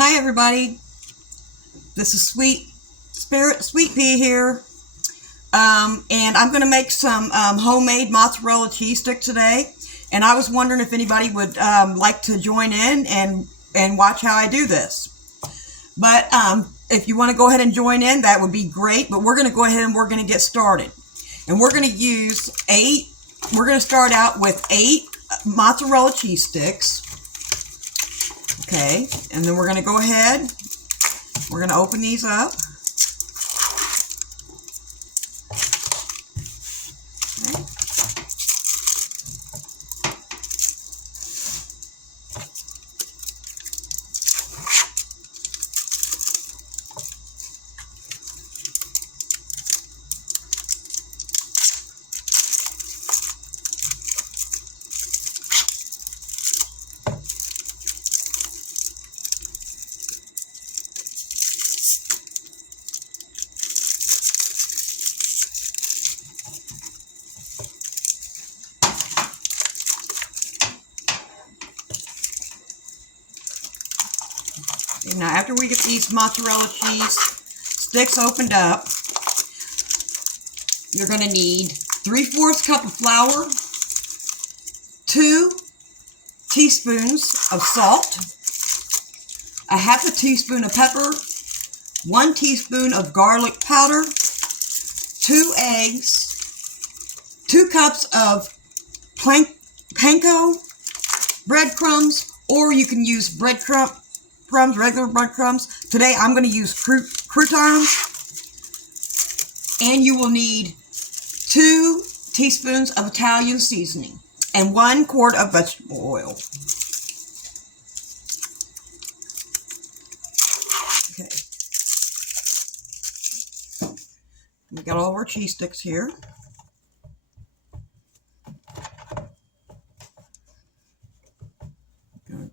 Hi everybody, this is Sweet Pea here, and I'm going to make some homemade mozzarella cheese stick today, and I was wondering if anybody would like to join in and watch how I do this. But if you want to go ahead and join in, that would be great, but we're going to go ahead and we're going to get started. And we're going to start out with 8 mozzarella cheese sticks. Okay, and then we're going to go ahead, we're going to open these up. Okay. Now, after we get these mozzarella cheese sticks opened up, you're going to need 3/4 cup of flour, 2 teaspoons of salt, 1/2 teaspoon of pepper, 1 teaspoon of garlic powder, 2 eggs, 2 cups of panko breadcrumbs, or you can use regular breadcrumbs. Today I'm going to use croutons, and you will need 2 teaspoons of Italian seasoning and 1 quart of vegetable oil. Okay, we got all of our cheese sticks here.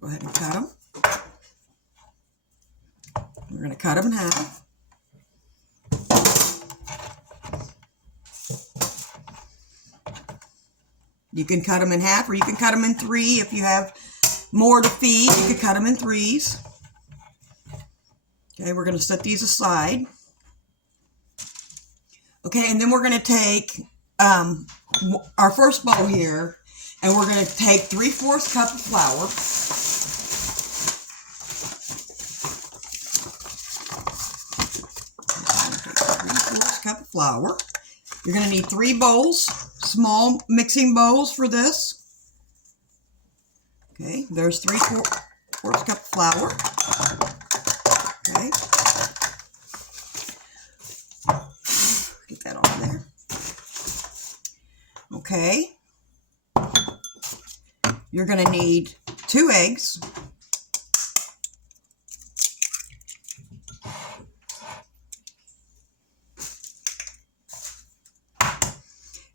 Go ahead and cut them. We're going to cut them in half. You can cut them in half, or you can cut them in 3 if you have more to feed. You can cut them in 3s. Okay, we're going to set these aside. Okay, and then we're going to take our first bowl here, and we're going to take 3/4 cup of flour. 3/4 cup of flour. You're going to need 3 bowls, small mixing bowls for this. Okay, there's 3/4 cup of flour. Okay, get that on there. Okay, you're going to need 2 eggs.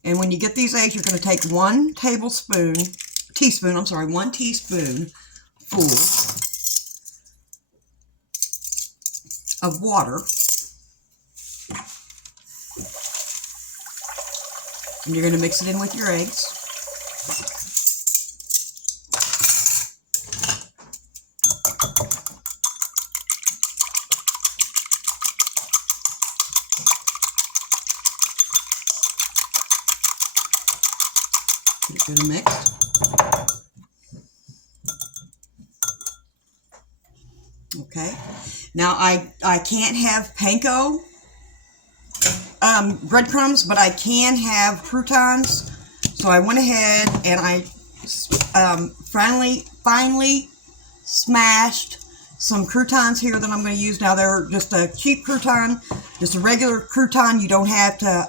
And when you get these eggs, you're going to take 1 teaspoon full of water. And you're going to mix it in with your eggs. Get it mixed. Okay. Now I can't have panko breadcrumbs, but I can have croutons. So I went ahead and I finally smashed some croutons here that I'm going to use. Now they're just a cheap crouton, just a regular crouton. You don't have to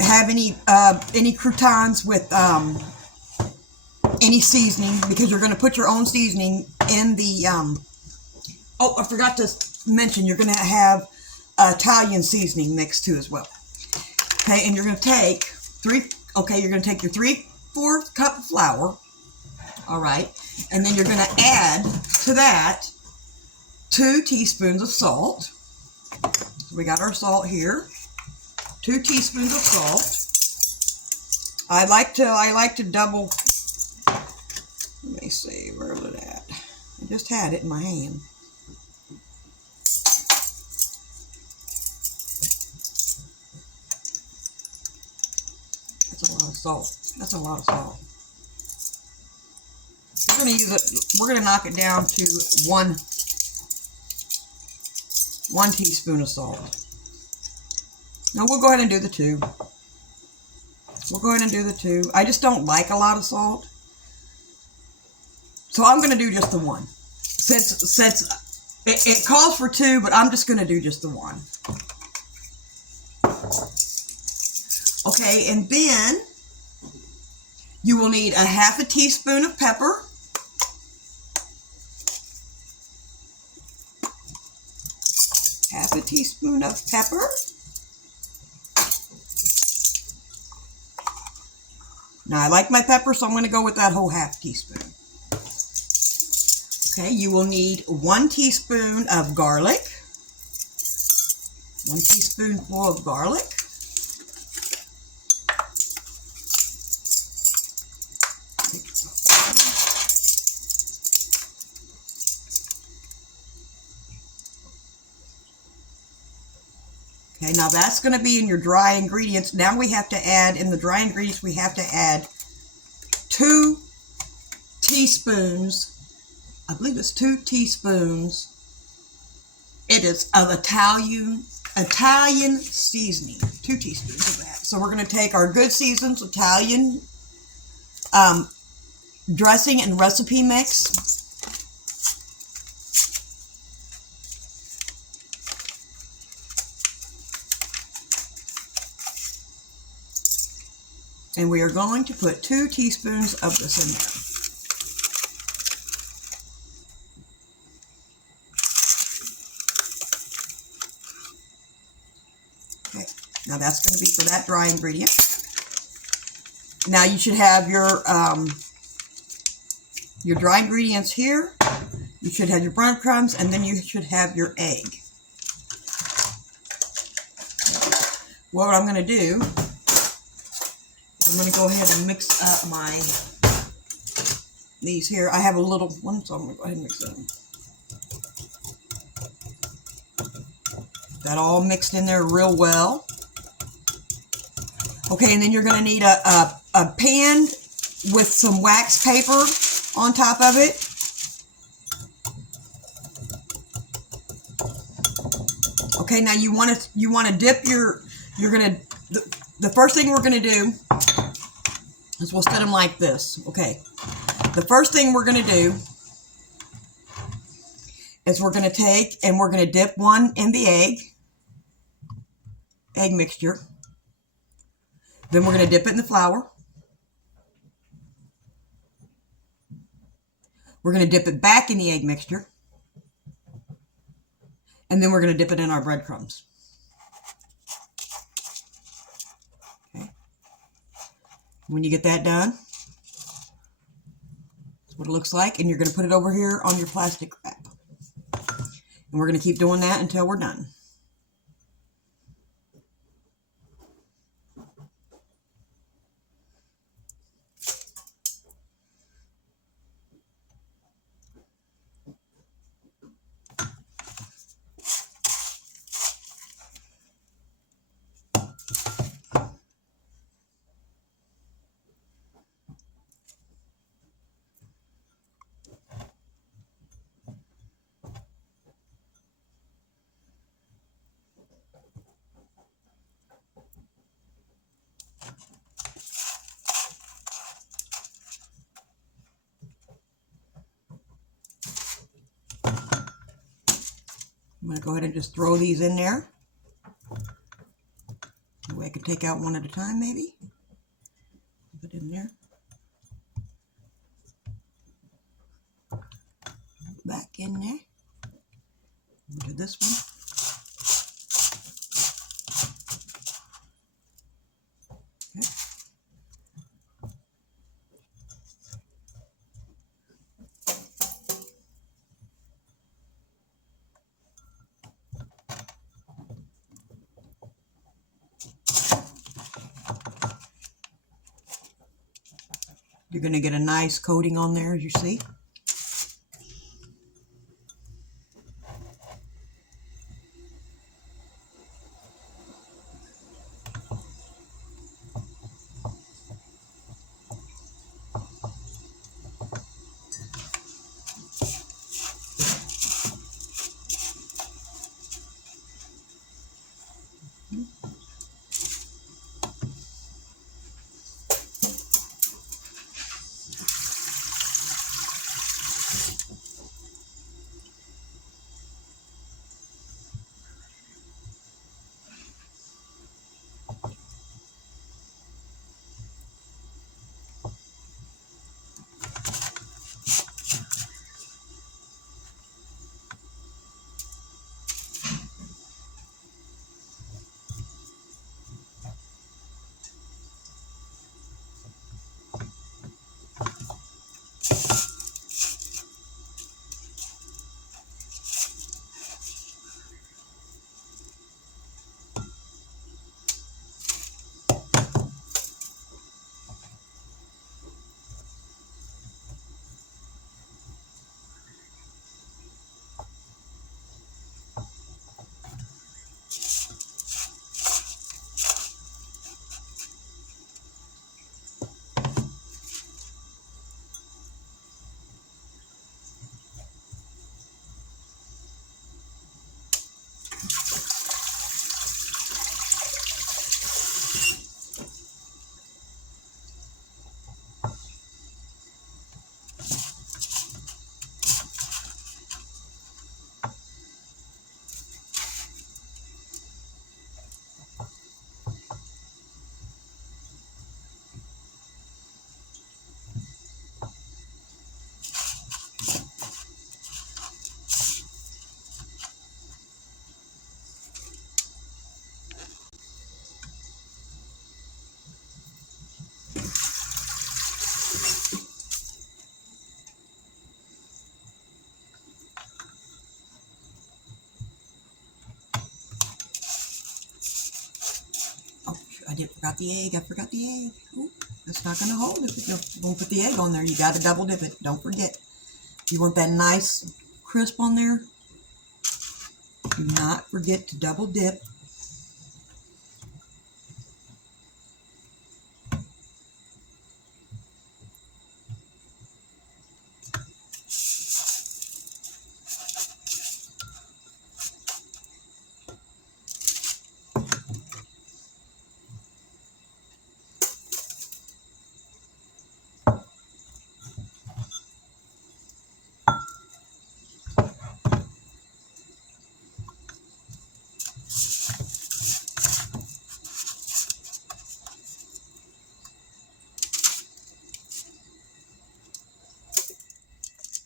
have any croutons with any seasoning, because you're going to put your own seasoning in the oh, I forgot to mention, you're going to have Italian seasoning mixed too as well. Okay, and you're going to take your 3/4 cup of flour. All right, and then you're going to add to that 2 teaspoons of salt. So we got our salt here. 2 teaspoons of salt. I like to double. Let me see, where is it at? Just had it in my hand. That's a lot of salt. That's a lot of salt. We're going to use it. We're going to knock it down to one teaspoon of salt. No, we'll go ahead and do the 2. We'll go ahead and do the 2. I just don't like a lot of salt, so I'm going to do just the 1. Since it calls for 2, but I'm just going to do just the 1. Okay, and then you will need a half a teaspoon of pepper. Half a teaspoon of pepper. Now, I like my pepper, so I'm going to go with that whole half teaspoon. Okay, you will need 1 teaspoon of garlic. 1 teaspoonful of garlic. Okay, now that's going to be in your dry ingredients. Now we have to add, in the dry ingredients, we have to add 2 teaspoons, I believe it's 2 teaspoons, it is of Italian seasoning, 2 teaspoons of that. So we're going to take our Good Seasons Italian dressing and recipe mix. And we are going to put 2 teaspoons of this in there. Okay, now that's going to be for that dry ingredient. Now you should have your dry ingredients here. You should have your breadcrumbs, and then you should have your egg. What I'm going to do, I'm going to go ahead and mix up these here. I have a little one, so I'm going to go ahead and mix them. That all mixed in there real well. Okay, and then you're going to need a pan with some wax paper on top of it. Okay, now you want to dip the first thing we're going to do is we'll set them like this. Okay, the first thing we're going to do is we're going to take and we're going to dip one in the egg mixture. Then we're going to dip it in the flour. We're going to dip it back in the egg mixture. And then we're going to dip it in our breadcrumbs. Okay. When you get that done, that's what it looks like. And you're going to put it over here on your plastic wrap. And we're going to keep doing that until we're done. I'm going to go ahead and just throw these in there. That way I can take out one at a time, maybe. Put it in there. Back in there. Into this one. Okay. You're going to get a nice coating on there, as you see. forgot the egg. I forgot the egg. Ooh, it's not going to hold if you don't put the egg on there. You got to double dip it. Don't forget. You want that nice crisp on there. Do not forget to double dip.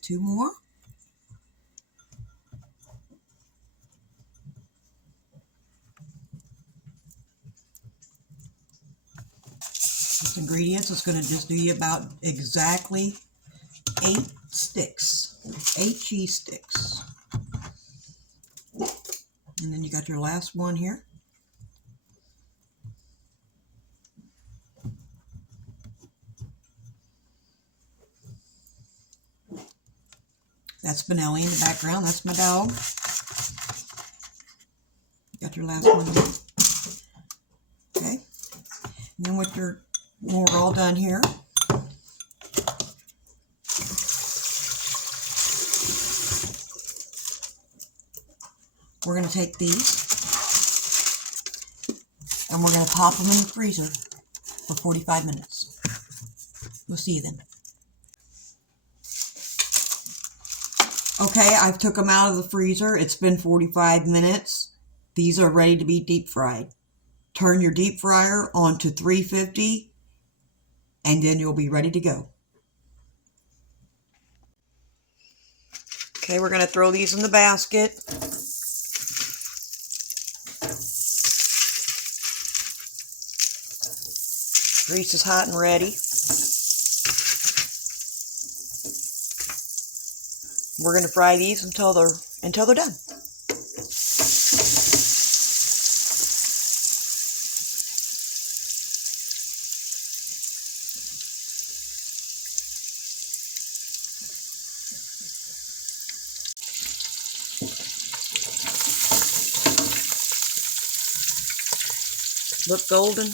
Two more. This ingredients is going to just do you about exactly 8 sticks, 8 cheese sticks. And then you got your last one here. That's Benelli in the background. That's my dog. You got your last one here. Okay. And then when we're all done here, we're going to take these and we're going to pop them in the freezer for 45 minutes. We'll see you then. Okay, I've took them out of the freezer. It's been 45 minutes. These are ready to be deep fried. Turn your deep fryer on to 350 and then you'll be ready to go. Okay, we're going to throw these in the basket. Grease is hot and ready. We're going to fry these until they're done. Look golden,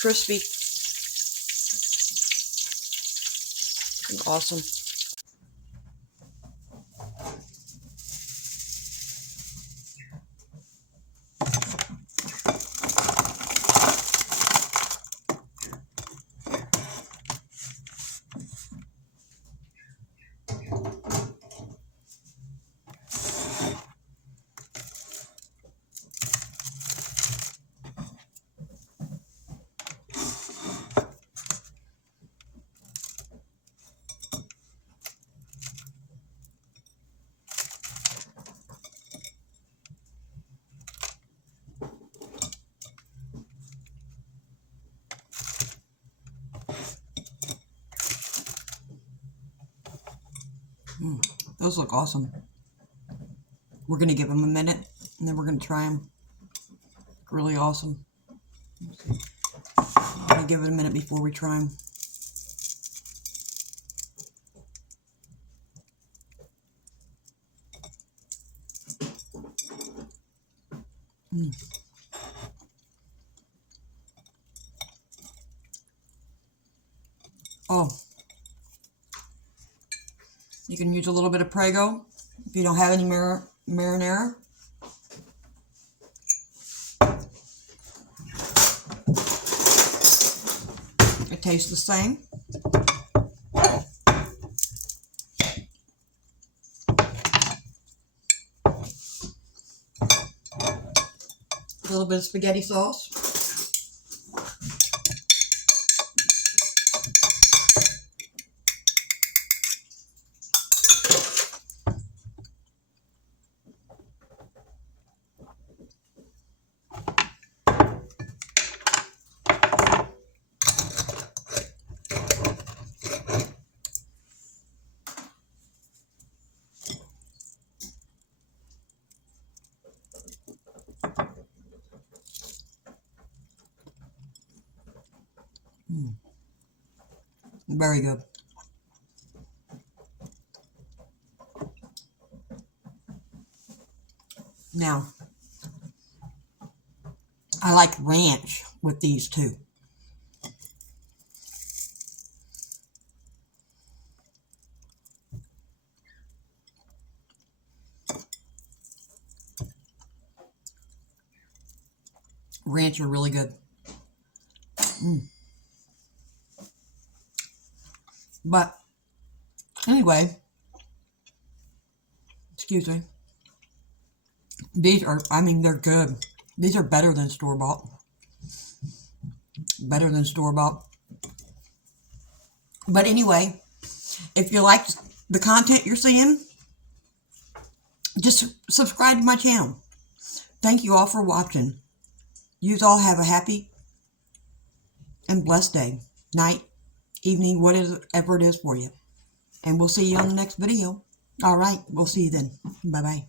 crispy. Awesome. Those look awesome. We're going to give them a minute and then we're going to try them. Really awesome. I'm going to give it a minute before we try them. Oh. You can use a little bit of Prego if you don't have any marinara. It tastes the same. A little bit of spaghetti sauce. Very good. Now, I like ranch with these too. Ranch are really good. But anyway, excuse me. These are, I mean, they're good. These are better than store-bought. Better than store-bought. But anyway, if you like the content you're seeing, just subscribe to my channel. Thank you all for watching. You all have a happy and blessed day, night, evening, whatever it is for you. And we'll see you on the next video. All right, we'll see you then. Bye-bye.